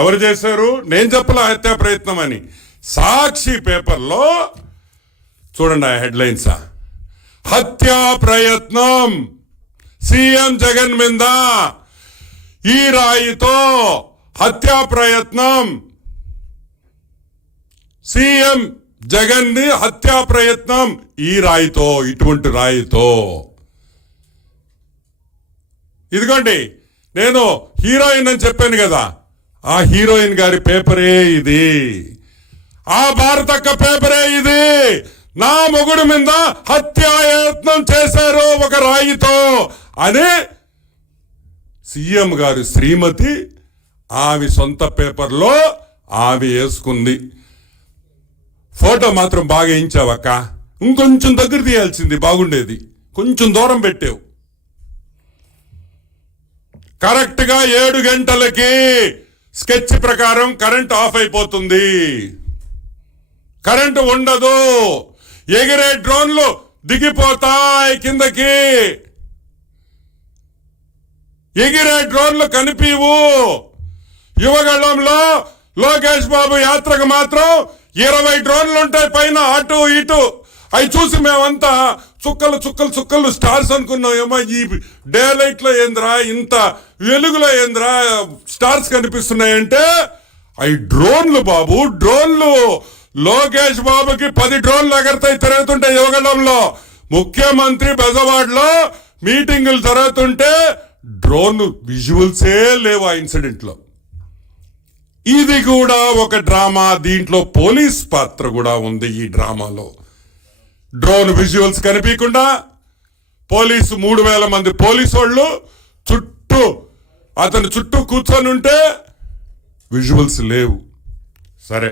ఎవరు చేశారు? నేను చెప్పలా హత్యా ప్రయత్నం అని. సాక్షి పేపర్లో చూడండి ఆ హెడ్లైన్స్. హత్యా ప్రయత్నం సీఎం జగన్ మీద, ఈ రాయితో హత్యా ప్రయత్నం, సీఎం జగన్ ని హత్యా ప్రయత్నం ఈ రాయితో, ఇటువంటి రాయితో. ఇదిగోండి, నేను హీరోయిన్ అని చెప్పాను కదా, ఆ హీరోయిన్ గారి పేపరే ఇది, ఆ భారతక్క పేపరే ఇది. నా మొగుడు మీద హత్యాయత్నం చేశారు ఒక రాయితో అని సీఎం గారి శ్రీమతి ఆమె సొంత పేపర్లో ఆమె వేసుకుంది. ఫోటో మాత్రం బాగా వేయించావక్క, ఇంకొంచెం దగ్గర తీయాల్సింది బాగుండేది, కొంచెం దూరం పెట్టావు. కరెక్ట్ గా 7 గంటలకి స్కెచ్ ప్రకారం కరెంట్ ఆఫ్ అయిపోతుంది, కరెంటు ఉండదు, ఎగిరే డ్రోన్లు దిగిపోతాయి కిందకి, ఎగిరే డ్రోన్లు కనిపివు. యువగళంలో లోకేష్ బాబు యాత్రకు మాత్రం 20 డ్రోన్లు ఉంటాయి పైన, అటు ఇటు. అవి చూసి మేమంతా చుక్కలు చుక్కలు చుక్కలు స్టార్స్ అనుకున్నాం. ఏమో ఈ డే లైట్ లో ఏంద్రా, ఇంత వెలుగులో ఏంద్రా స్టార్స్ కనిపిస్తున్నాయంటే అవి డ్రోన్లు బాబు, డ్రోన్లు. లోకేష్ బాబుకి 10 డ్రోన్లు ఎగరతాయి, తిరుగుతుంటాయి యువగళంలో. ముఖ్యమంత్రి బెజవాడలో మీటింగులు జరుగుతుంటే డ్రోన్ విజువల్సే లేవు ఆ ఇన్సిడెంట్ లో. ఇది కూడా ఒక డ్రామా, దీంట్లో పోలీస్ పాత్ర కూడా ఉంది ఈ డ్రామాలో. డ్రోన్ విజువల్స్ కనిపించకుండా పోలీసు 3000 మంది పోలీసు వాళ్ళు చుట్టూ, అతని చుట్టూ కూర్చొని ఉంటే విజువల్స్ లేవు. సరే,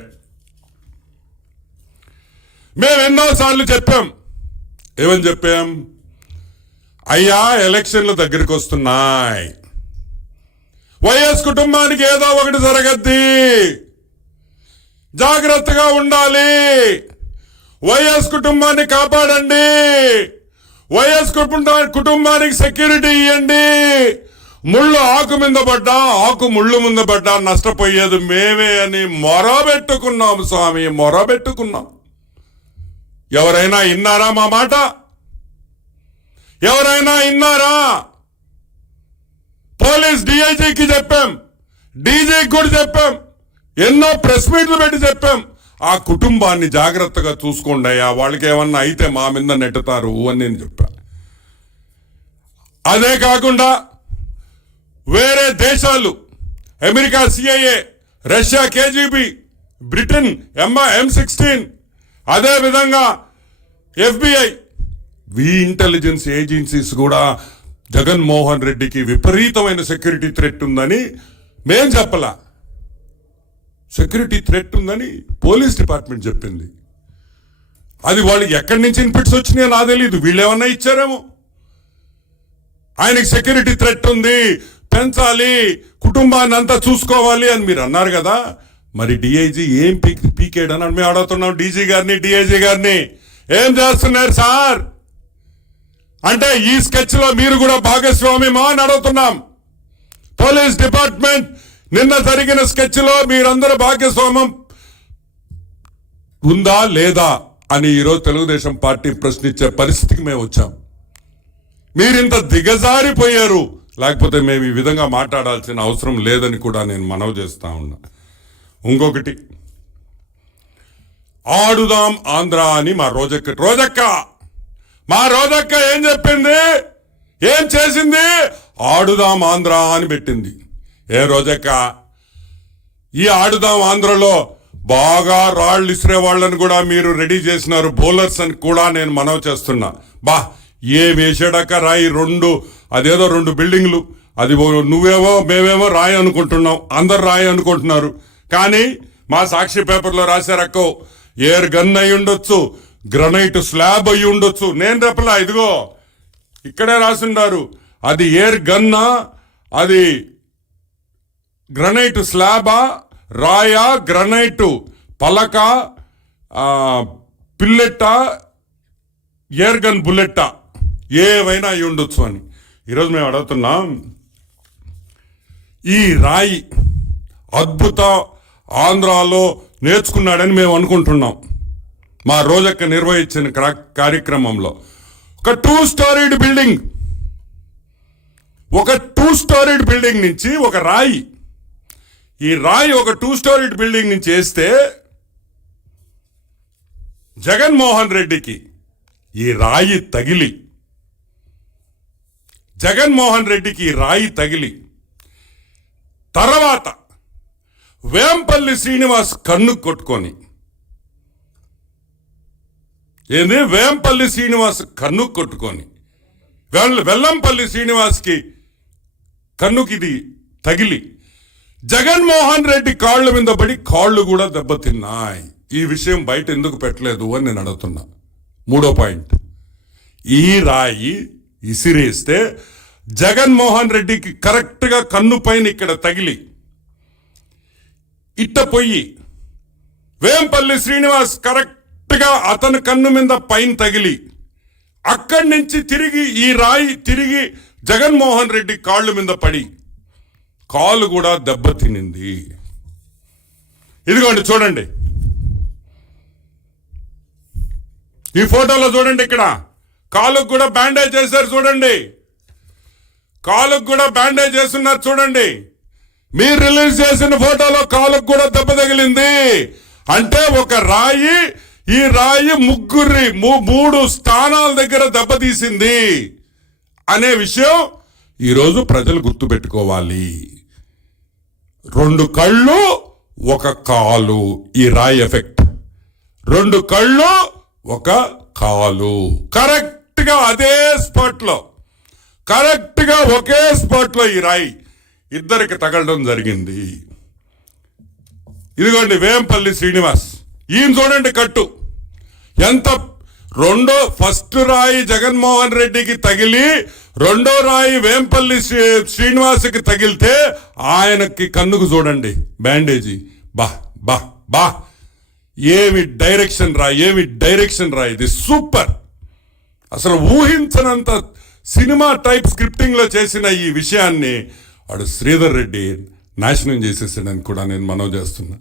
మేము ఎన్నోసార్లు చెప్పాం. ఏమని చెప్పాం? అయ్యా ఎలక్షన్లు దగ్గరికి వస్తున్నాయి, వైఎస్ కుటుంబానికి ఏదో ఒకటి జరగద్ది, జాగ్రత్తగా ఉండాలి, వైఎస్ కుటుంబాన్ని కాపాడండి, వైఎస్ కుటుంబానికి సెక్యూరిటీ ఇవ్వండి. ముళ్ళు ఆకు మీద పడ్డా, ఆకు ముళ్ళు మీద పడ్డా నష్టపోయేది మేమే అని మొరబెట్టుకున్నాం స్వామి, మొరబెట్టుకున్నాం. ఎవరైనా విన్నారా మా మాట? ఎవరైనా విన్నారా? పోలీస్ డిఐజీకి చెప్పాం, డీజీకి కూడా చెప్పాం, ఎన్నో ప్రెస్ మీట్లు పెట్టి చెప్పాం, ఆ కుటుంబాన్ని జాగ్రత్తగా చూసుకోండి అయ్యా, వాళ్ళకి ఏమన్నా అయితే మా మీద నెట్టుతారు అని నేను చెప్పాను. అదే కాకుండా వేరే దేశాలు, America CIA, Russia KGB, Britain M16, అదే విధంగా FBI, ఇంటెలిజెన్స్ ఏజెన్సీస్ కూడా జగన్మోహన్ రెడ్డికి విపరీతమైన సెక్యూరిటీ థ్రెట్ ఉందని మేం చెప్పలా, సెక్యూరిటీ థ్రెట్ ఉందని పోలీస్ డిపార్ట్మెంట్ చెప్పింది. అది వాళ్ళకి ఎక్కడి నుంచి ఇన్పుట్స్ వచ్చినాయో నాకు తెలియదు, వీళ్ళు ఏమన్నా ఇచ్చారేమో. ఆయనకి సెక్యూరిటీ థ్రెట్ ఉంది, పెంచాలి, కుటుంబాన్ని అంతా చూసుకోవాలి అని మీరు అన్నారు కదా. మరి డిఐజీ ఏం పీకేడని మేము అడుగుతున్నాం డీజీ గారిని, డిఐజీ గారిని. ఏం చేస్తున్నారు సార్ అంటే ఈ స్కెచ్ లో మీరు కూడా భాగస్వామ్యమా అని అడుగుతున్నాం. పోలీస్ డిపార్ట్మెంట్ నిన్న జరిగిన స్కెచ్ లో మీరందరూ భాగస్వామ్యం ఉందా లేదా అని ఈరోజు తెలుగుదేశం పార్టీ ప్రశ్నించే పరిస్థితికి మేము వచ్చాం. మీరింత దిగజారిపోయారు, లేకపోతే మేము ఈ విధంగా మాట్లాడాల్సిన అవసరం లేదని కూడా నేను మనవి చేస్తా ఉన్నా. ఇంకొకటి, ఆడుదాం ఆంధ్ర అని మా రోజక్క ఏం చెప్పింది, ఏం చేసింది? ఆడుదాం ఆంధ్ర అని పెట్టింది. ఏ రోజక్క, ఈ ఆడుదాం ఆంధ్రలో బాగా రాళ్ళు ఇసిరే వాళ్ళని కూడా మీరు రెడీ చేసినారు, బౌలర్స్ అని కూడా నేను మనవి చేస్తున్నా. ఏ వేసాడక్క రాయి, అదేదో 2 బిల్డింగ్లు, అది నువ్వేమో మేమేమో రాయి అనుకుంటున్నాం, అందరు రాయి అనుకుంటున్నారు. కానీ మా సాక్షి పేపర్లో రాశారక్కో, ఎయిర్ గన్ అయి ఉండొచ్చు, గ్రనైట్ స్లాబ్ అయి ఉండొచ్చు. నేను చెప్పలా, ఇదిగో ఇక్కడే రాసిండారు, అది ఎయిర్ గన్నా, అది గ్రనైట్ స్లాబా, రాయా, గ్రనైట్ పలక, పిల్లెట్టా, ఎయిర్ గన్ బుల్లెట్టా, ఏవైనా అయి ఉండొచ్చు అని. ఈరోజు మేము అడుగుతున్నాం, ఈ రాయి అద్భుత ఆంధ్రాలో నేర్చుకున్నాడని మేము అనుకుంటున్నాం. మా రోజక్క నిర్వహించిన కార్యక్రమంలో ఒక 2 స్టోరీడ్ బిల్డింగ్, ఒక 2 స్టోరీడ్ బిల్డింగ్ నుంచి ఒక రాయి, ఈ రాయి ఒక 2 స్టోరీడ్ బిల్డింగ్ నుంచి వేస్తే జగన్మోహన్ రెడ్డికి ఈ రాయి తగిలి, జగన్మోహన్ రెడ్డికి ఈ రాయి తగిలి తర్వాత వేంపల్లి శ్రీనివాస్ కన్ను కొట్టుకొని, ఏంది వేంపల్లి శ్రీనివాస్ కన్ను కొట్టుకొని వెల్లంపల్లి శ్రీనివాస్కి కన్నుకి ఇది తగిలి జగన్మోహన్ రెడ్డి కాళ్ళ మీద పడి కాళ్ళు కూడా దెబ్బతిన్నాయి. ఈ విషయం బయట ఎందుకు పెట్టలేదు అని నేను అడుగుతున్నా. 3వ పాయింట్, ఈ రాయి ఇసిరేస్తే జగన్మోహన్ రెడ్డికి కరెక్ట్గా కన్ను పైన ఇక్కడ తగిలి ఇట్ట పోయి వేంపల్లి శ్రీనివాస్ కరెక్ట్గా అతని కన్ను మీద పైన తగిలి అక్కడి నుంచి తిరిగి ఈ రాయి తిరిగి జగన్మోహన్ రెడ్డి కాళ్ళు మీద పడి కాలు కూడా దెబ్బతినింది. ఇదిగోండి చూడండి, ఈ ఫోటోలో చూడండి, ఇక్కడ కాలుకు కూడా బ్యాండేజ్ చేశారు చూడండి, కాలుకు కూడా బ్యాండేజ్ చేస్తున్నారు చూడండి. మీరు రిలీజ్ చేసిన ఫోటోలో కాలుకు కూడా దెబ్బ తగిలింది. అంటే ఒక రాయి, ఈ రాయి 3 స్థానాల దగ్గర దెబ్బతీసింది అనే విషయం ఈరోజు ప్రజలు గుర్తుపెట్టుకోవాలి. 2 కళ్ళు 1 కాలు, ఈ రాయి ఎఫెక్ట్. 2 కళ్ళు 1 కాలు, కరెక్ట్ గా అదే స్పాట్ లో, కరెక్ట్ గా ఒకే స్పాట్ లో ఈ రాయి ఇద్దరికి తగలడం జరిగింది. ఇదిగోండి వేంపల్లి శ్రీనివాస్, ఈయన చూడండి కట్టు ఎంత. ఫస్ట్ రాయి జగన్మోహన్ రెడ్డికి తగిలి 2వ రాయి వేంపల్లి శ్రీనివాస్కి తగిలితే ఆయనకి కన్నుకు చూడండి బ్యాండేజీ. బా బా బా, ఏమి డైరెక్షన్ రా, ఏమి డైరెక్షన్ రా, ఇది సూపర్. అసలు ఊహించనంత సినిమా టైప్ స్క్రిప్టింగ్ లో చేసిన ఈ విషయాన్ని వాడు శ్రీధర్ రెడ్డి నాశనం చేసేసాడని కూడా నేను మనవి చేస్తున్నా.